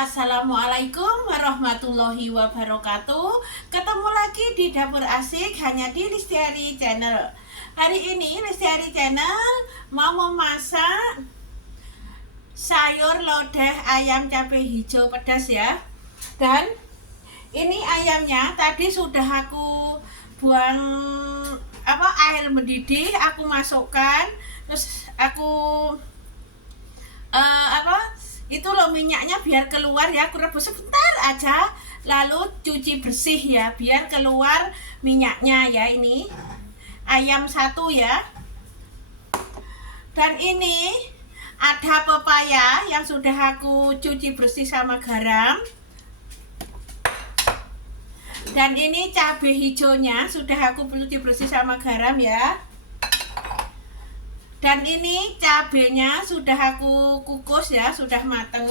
Assalamualaikum warahmatullahi wabarakatuh. Ketemu lagi di Dapur Asik hanya di Listiari Channel. Hari ini Listiari Channel mau memasak sayur lodeh ayam cabai hijau pedas ya. Dan ini ayamnya tadi sudah aku buang air mendidih, aku masukkan, terus aku itu loh minyaknya biar keluar ya, aku rebus sebentar aja lalu cuci bersih ya biar keluar minyaknya ya. Ini ayam satu ya, dan ini ada pepaya yang sudah aku cuci bersih sama garam, dan ini cabai hijaunya sudah aku cuci bersih sama garam ya. Dan ini cabenya sudah aku kukus ya, sudah mateng.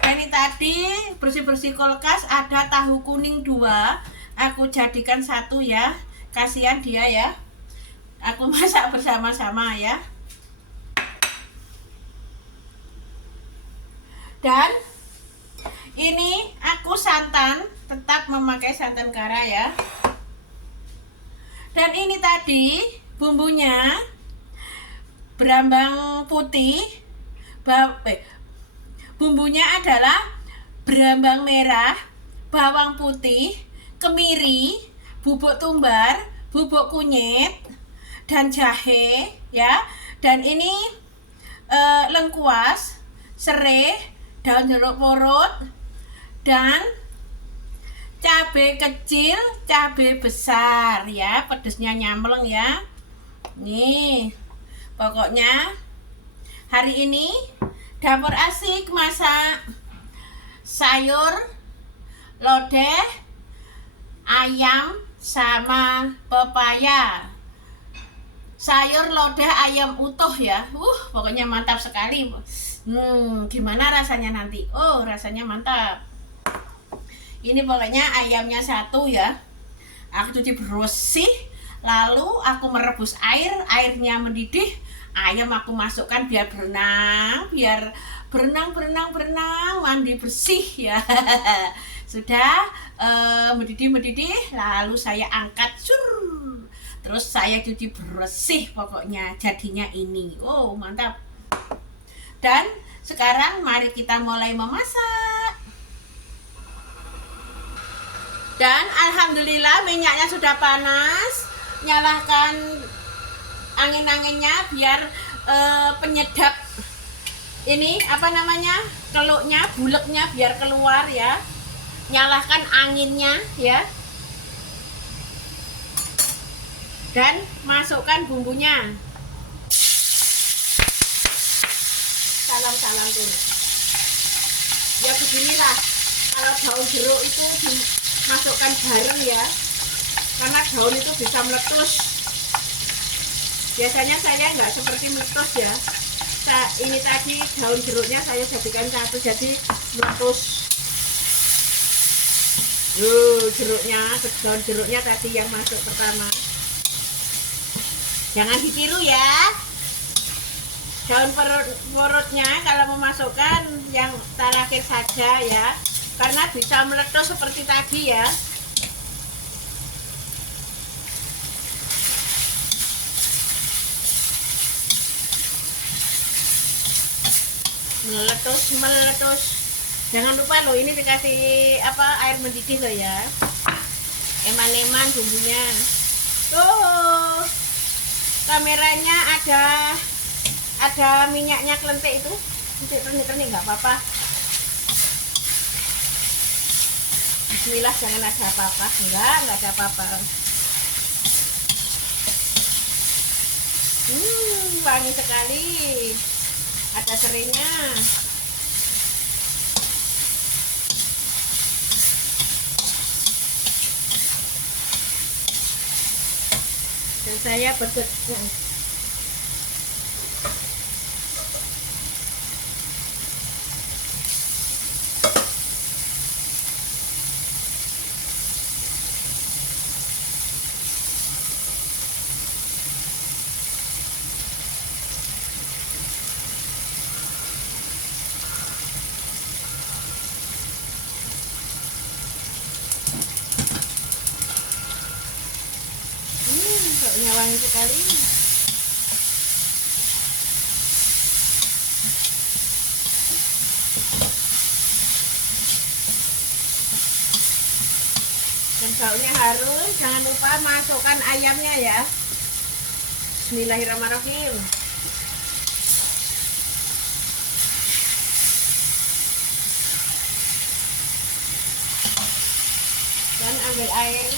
Dan ini tadi bersih-bersih kulkas ada tahu kuning 2, aku jadikan 1 ya, kasihan dia ya, aku masak bersama-sama ya. Dan ini aku santan, tetap memakai santan kara ya. Dan ini tadi bumbunya berambang putih, bumbunya adalah berambang merah, bawang putih, kemiri, bubuk tumbar, bubuk kunyit, dan jahe ya. Dan ini lengkuas, serai, daun jeruk purut, dan cabai kecil, cabai besar ya, pedesnya nyamleng ya. Nih pokoknya hari ini Dapur Asik masak sayur lodeh ayam sama pepaya. Sayur lodeh ayam utuh ya. Pokoknya mantap sekali. Gimana rasanya nanti? Oh, rasanya mantap. Ini pokoknya ayamnya 1 ya. Aku cuci bersih, lalu aku merebus air, airnya mendidih, ayam aku masukkan biar berenang, mandi bersih ya. Sudah mendidih, lalu saya angkat, terus saya cuci bersih, pokoknya jadinya ini. Oh, mantap. Dan sekarang mari kita mulai memasak. Dan alhamdulillah minyaknya sudah panas, nyalakan angin-anginnya biar penyedap ini keluknya, buleknya biar keluar ya. Nyalakan anginnya ya, dan masukkan bumbunya. Salam tuh ya, beginilah kalau daun jeruk itu dimasukkan bareng ya, karena daun itu bisa meletus. Biasanya saya nggak seperti meletus ya. Ini tadi daun jeruknya saya jadikan 1, jadi meletus. Daun jeruknya tadi yang masuk pertama. Jangan ditiru ya. Daun perutnya kalau memasukkan yang terakhir saja ya, karena bisa meletus seperti tadi ya. Meletus. Jangan lupa loh, ini dikasih air mendidih loh ya. Eman-eman bumbunya. Tuh, kameranya ada minyaknya kelentik itu. Ternik nggak apa-apa. Bismillah, jangan ada apa-apa. Enggak ada apa-apa. Wangi sekali. Ada serainya. Dan saya wangi sekali. Dan baunya harum. Jangan lupa masukkan ayamnya ya. Bismillahirrahmanirrahim. Dan ambil air.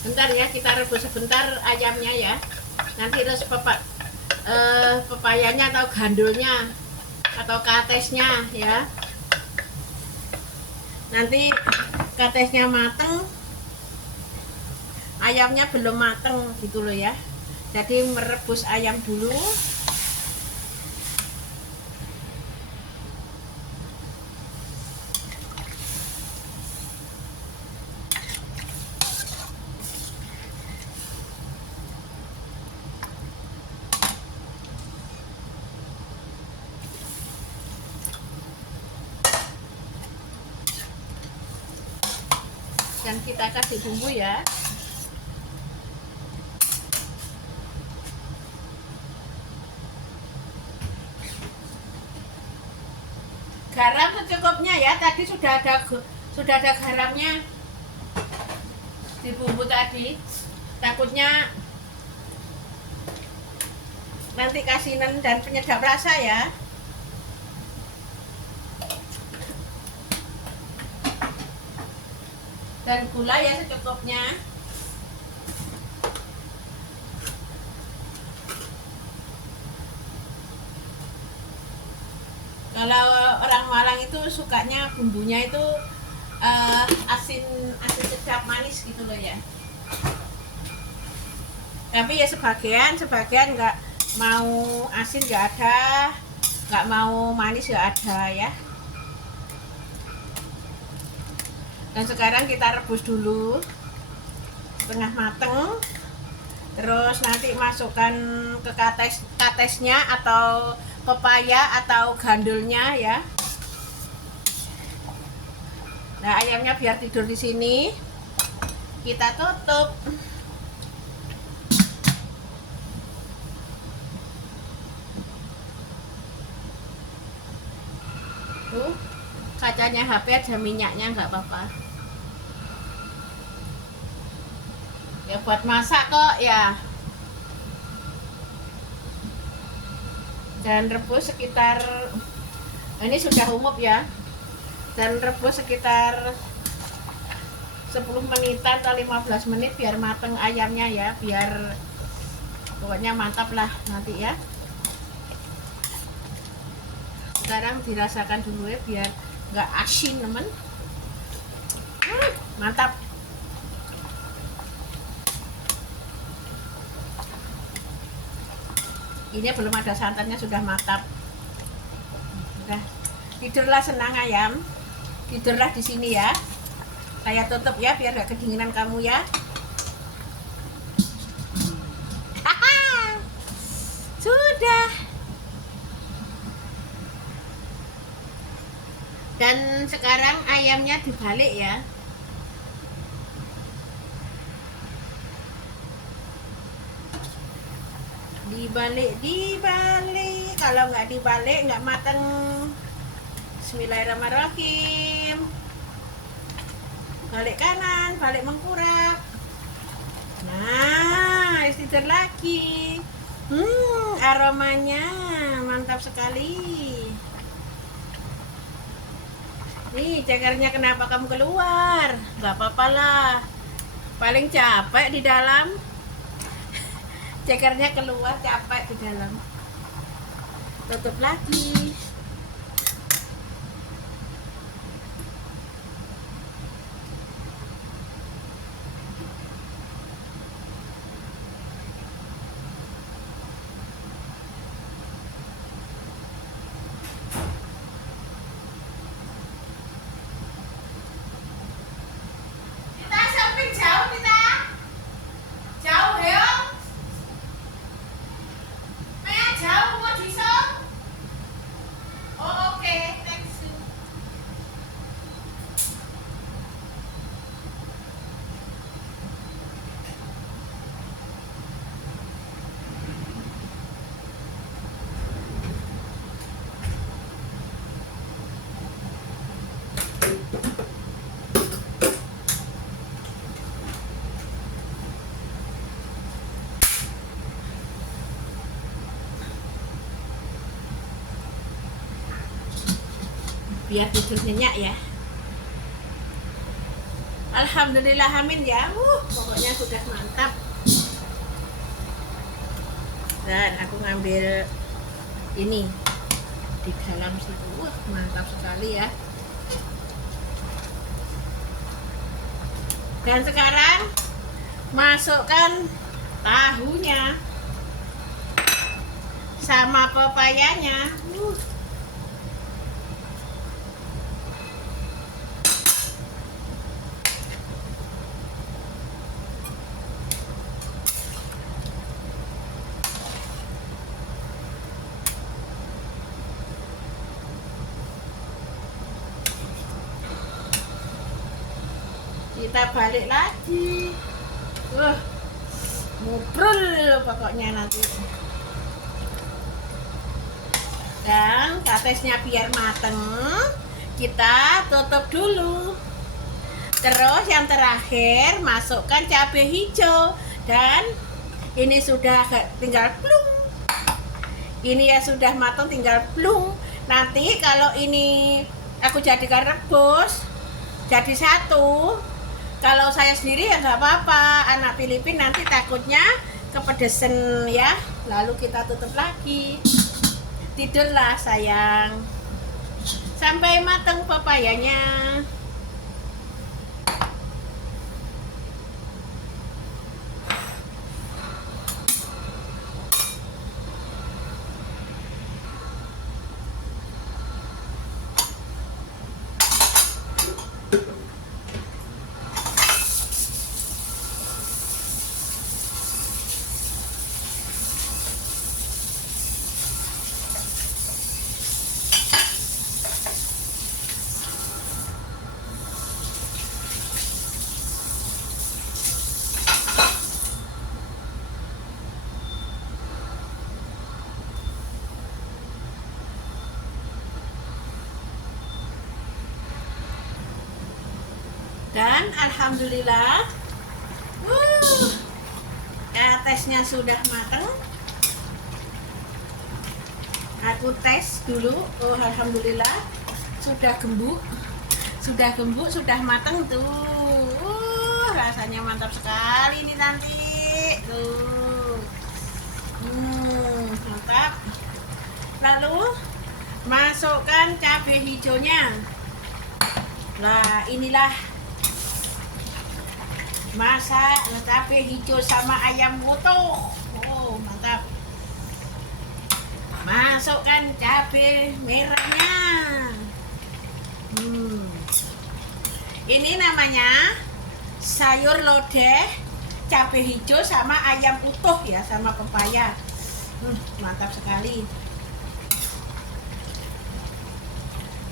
Bentar ya, kita rebus sebentar ayamnya ya. Nanti terus pepayanya atau gandulnya atau katesnya ya. Nanti katesnya mateng, ayamnya belum mateng gitu loh ya. Jadi merebus ayam dulu. Dan kita kasih bumbu ya. Garam secukupnya ya. Tadi sudah ada garamnya di bumbu tadi. Takutnya nanti kasinan dan penyedap rasa ya. Dan gula ya secukupnya. Kalau orang Malang itu sukanya bumbunya itu asin sedap manis gitu loh ya. Tapi ya sebagian nggak mau asin, nggak ada, nggak mau manis nggak ada ya. Dan sekarang kita rebus dulu setengah mateng. Terus nanti masukkan ke katesnya atau pepaya atau gandulnya ya. Nah, ayamnya biar tidur di sini. Kita tutup. Tuh, kacanya HP aja, minyaknya nggak apa-apa. Ya buat masak kok ya. Dan rebus sekitar, ini sudah umum ya. Dan rebus sekitar 10 menitan atau 15 menit biar mateng ayamnya ya, biar pokoknya mantap lah nanti ya. Sekarang dirasakan dulu ya biar nggak asin temen. Mantap. Ini belum ada santannya sudah mantap. Udah. Tidurlah senang ayam. Tidurlah di sini ya. Saya tutup ya biar gak kedinginan kamu ya. Sudah. Dan sekarang ayamnya dibalik ya. Dibalik. Kalau nggak dibalik nggak mateng. Bismillahirrahmanirrahim. Balik kanan, balik mengkurak. Nah, tidur lagi. Aromanya mantap sekali. Nih, cekernya kenapa kamu keluar? Gak apa-apa lah. Paling capek di dalam. Cekernya keluar, capek di dalam. Tutup lagi. Kita shopping jauh kita. biar tidur nyenyak ya. Alhamdulillah, amin ya. Pokoknya sudah mantap. Dan aku ngambil ini di dalam situ. Mantap sekali ya. Dan sekarang masukkan tahunya sama pepayanya. Kita balik lagi. Ngobrol pokoknya nanti. Dan katesnya biar mateng, kita tutup dulu. Terus yang terakhir masukkan cabai hijau. Dan ini sudah tinggal plung. Ini ya sudah matang, tinggal plung. Nanti kalau ini aku jadikan rebus jadi satu. Kalau saya sendiri ya nggak apa-apa. Anak Filipina nanti takutnya kepedesan ya. Lalu kita tutup lagi. Tidurlah sayang. Sampai matang pepayanya. Dan alhamdulillah tesnya sudah matang. Aku tes dulu. Alhamdulillah sudah gembuk, sudah matang tuh. Rasanya mantap sekali ini nanti tuh. Mantap. Lalu masukkan cabai hijaunya. Nah, inilah masak cabai hijau sama ayam utuh. Mantap. Masukkan cabai merahnya. Ini namanya sayur lodeh cabai hijau sama ayam utuh ya, sama pepaya. Mantap sekali.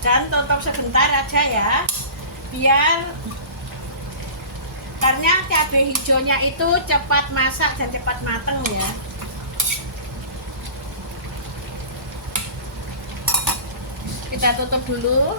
Dan tutup sebentar aja ya, biar karena cabai hijaunya itu cepat masak dan cepat matang ya. Kita tutup dulu.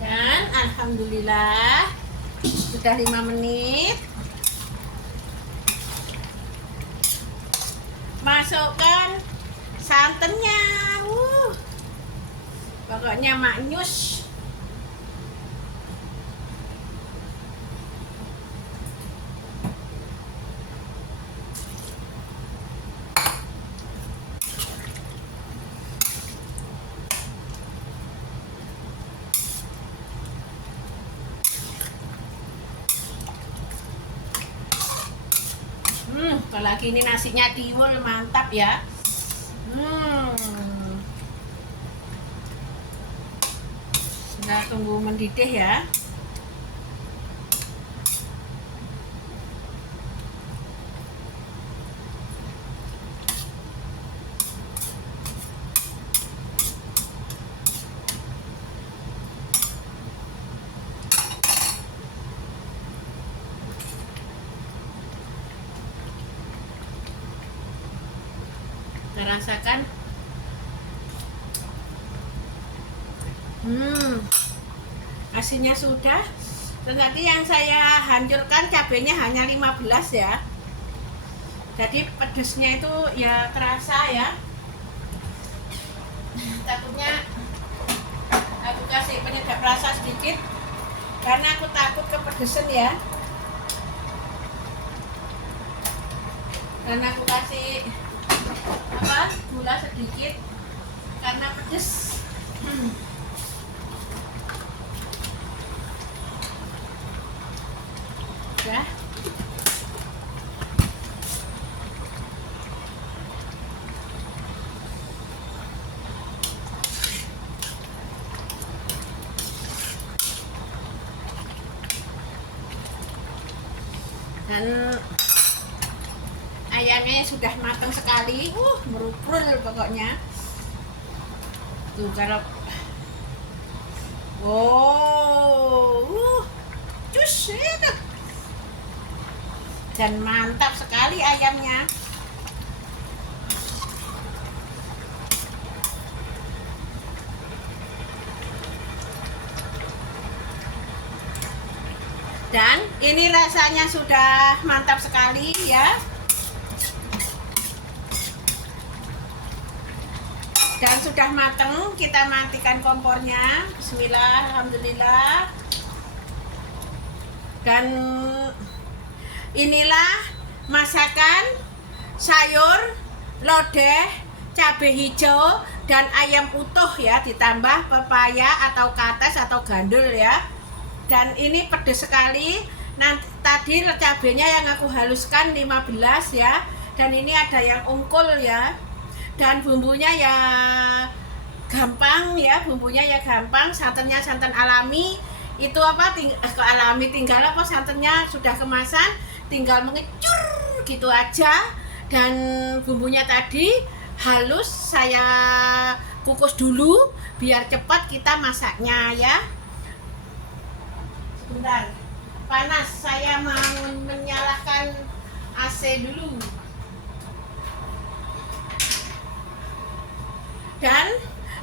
Dan alhamdulillah sudah 5 menit. Masukkan santannya. Pokoknya maknyus. Apalagi ini nasinya tiwul, mantap ya. Kita tunggu mendidih ya. Kita rasakan. Asinnya sudah. Tadi yang saya hancurkan cabenya hanya 15 ya. Jadi pedesnya itu ya terasa ya. Takutnya aku kasih penyedap rasa sedikit karena aku takut kepedesan ya. Dan aku kasih gula sedikit karena pedes. Ya. Dan ayamnya sudah matang sekali, meruprul pokoknya. Tuh kalau cus itu. Dan mantap sekali ayamnya. Dan ini rasanya sudah mantap sekali ya. Dan sudah matang, kita matikan kompornya. Bismillah, alhamdulillah. Dan inilah masakan sayur lodeh, cabai hijau dan ayam utuh ya, ditambah pepaya atau kates atau gandul ya. Dan ini pedas sekali. Nanti tadi cabenya yang aku haluskan 15 ya. Dan ini ada yang ungkul ya. Dan bumbunya ya gampang ya, bumbunya ya gampang, santannya santan alami. Itu alami, tinggal santannya sudah kemasan, tinggal mengecur gitu aja. Dan bumbunya tadi halus saya kukus dulu biar cepat kita masaknya ya. Sebentar, panas, saya mau menyalakan AC dulu. Dan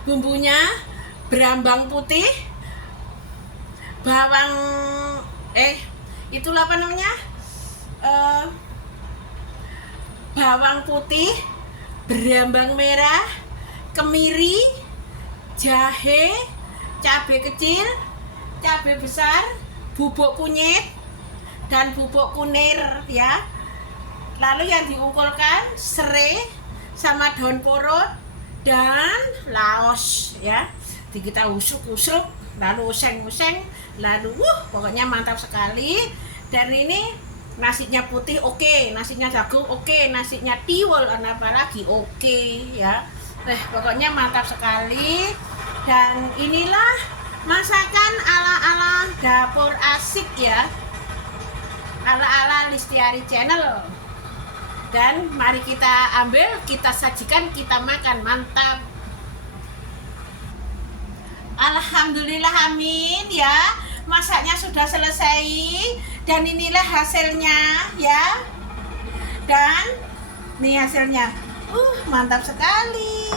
bumbunya berambang putih, bawang itulah apa namanya, bawang putih, berambang merah, kemiri, jahe, cabai kecil, cabai besar, bubuk kunyit dan bubuk kunir ya. Lalu yang diungkulkan serai sama daun porot dan laos ya. Jadi kita usuk-usuk, lalu useng-useng, lalu pokoknya mantap sekali. Dan ini nasinya putih oke, nasinya jagung oke, nasinya tiwul apalagi oke ya. Pokoknya mantap sekali. Dan inilah masakan ala-ala dapur asik ya, ala-ala Listiari Channel. Dan mari kita ambil, kita sajikan, kita makan. Mantap. Alhamdulillah, amin ya. Masaknya sudah selesai. Dan inilah hasilnya ya. Dan nih hasilnya. Mantap sekali.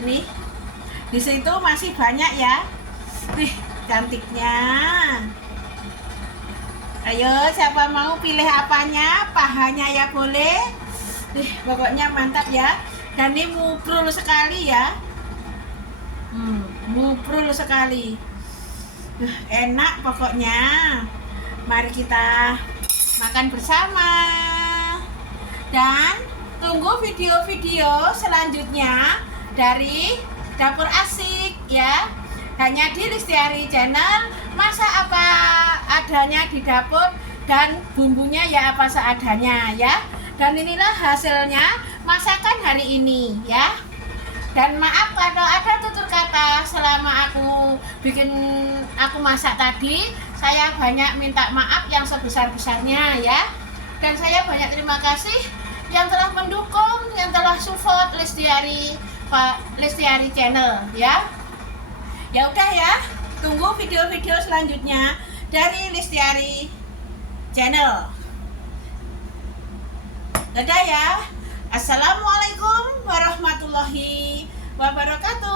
Nih, di situ masih banyak ya. Nih, cantiknya. Ayo, siapa mau pilih apanya? Pahanya ya boleh. Pokoknya mantap ya. Dan ini muprul sekali ya. Muprul sekali. Enak pokoknya. Mari kita makan bersama. Dan tunggu video-video selanjutnya dari Dapur Asik ya. Hanya di Listiari Channel, masak apa adanya di dapur dan bumbunya ya apa seadanya ya. Dan inilah hasilnya masakan hari ini ya. Dan maaf kalau ada tutur kata selama aku masak tadi, saya banyak minta maaf yang sebesar-besarnya ya. Dan saya banyak terima kasih yang telah mendukung, yang telah support Lestiari Channel ya. Ya udah ya, tunggu video-video selanjutnya dari Lestiari Channel. Dadah ya. Assalamualaikum warahmatullahi wabarakatuh.